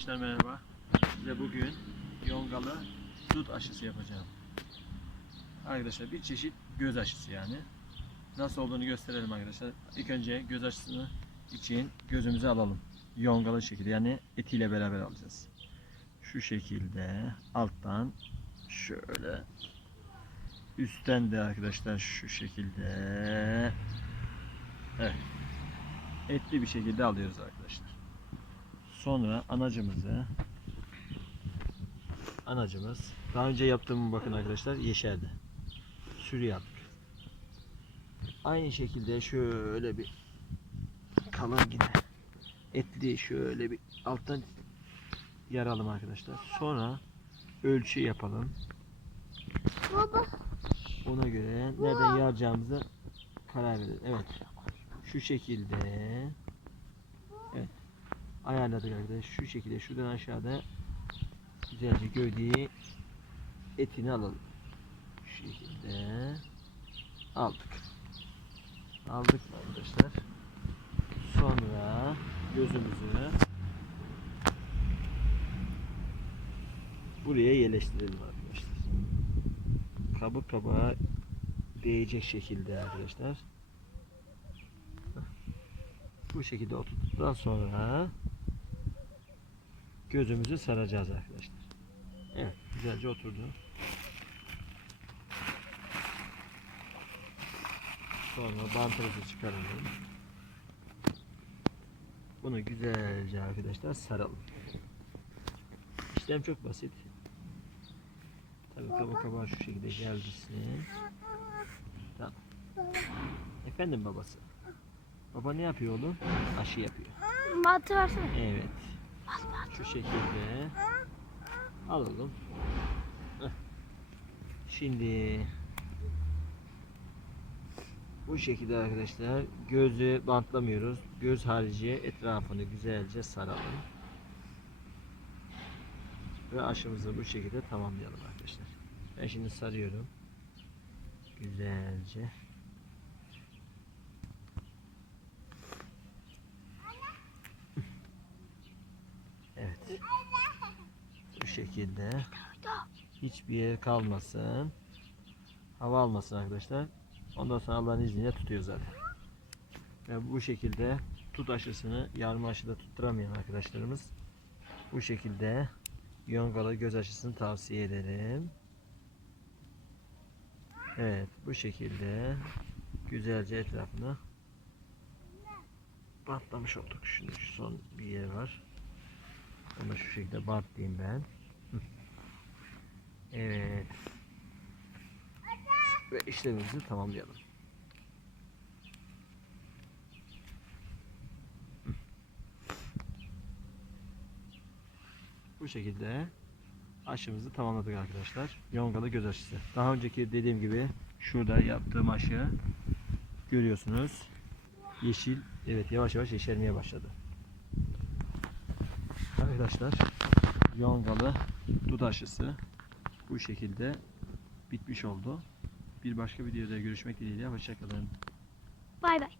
Arkadaşlar merhaba. Size bugün yongalı dut aşısı yapacağım. Arkadaşlar bir çeşit göz aşısı yani. Nasıl olduğunu gösterelim arkadaşlar. İlk önce göz aşısını için gözümüzü alalım. Yongalı şekilde yani etiyle beraber alacağız. Şu şekilde alttan şöyle üstten de arkadaşlar şu şekilde evet etli bir şekilde alıyoruz arkadaşlar. Sonra anacımızı anacımız daha önce yaptığım bakın arkadaşlar yeşerdi. Sürü yaptık. Aynı şekilde şöyle bir kalın yine etli şöyle bir alttan yaralım arkadaşlar. Sonra ölçü yapalım. Baba. Ona göre nereden yaracağımızı karar verelim. Evet. Şu şekilde. Ayarladık arkadaşlar. Şu şekilde şuradan aşağıda güzelce gövdeyi etini alalım. Şu şekilde aldık. Aldık arkadaşlar? Sonra gözümüzü buraya yerleştirelim arkadaşlar kabuk kabağa değecek şekilde arkadaşlar. Bu şekilde oturttuktan sonra gözümüzü saracağız arkadaşlar. Evet güzelce oturdu. Sonra bantımızı çıkaralım. Bunu güzelce arkadaşlar saralım. İşlem çok basit. Tabii kaba kaba şu şekilde geldirsin. Tamam. Efendim babası. Baba ne yapıyor oğlum? Aşı yapıyor. Bantı versene. Evet. Şu şekilde. Al oğlum. Heh. Şimdi bu şekilde arkadaşlar gözü bantlamıyoruz. Göz harici etrafını güzelce saralım. Ve aşımızı bu şekilde tamamlayalım arkadaşlar. Ben şimdi sarıyorum. Güzelce. Evet. Bu şekilde. Hiçbir yer kalmasın. Hava almasın arkadaşlar. Ondan sonra Allah'ın izniyle tutuyor zaten. Ve bu şekilde tut aşısını yarım aşıda tutturamayan arkadaşlarımız bu şekilde yongalı göz aşısını tavsiye ederim. Evet bu şekilde güzelce etrafını bantlamış olduk. Şimdi şu son bir yer var. Onu şu şekilde bantlayayım ben. Evet. Ve işlemimizi tamamlayalım. Bu şekilde aşımızı tamamladık arkadaşlar. Yongalı göz aşısı. Daha önceki dediğim gibi şurada yaptığım aşı görüyorsunuz. Yeşil, evet yavaş yavaş yeşermeye başladı. Arkadaşlar yongalı dut aşısı bu şekilde bitmiş oldu. Bir başka videoda görüşmek dileğiyle. Hoşçakalın. Bay bay.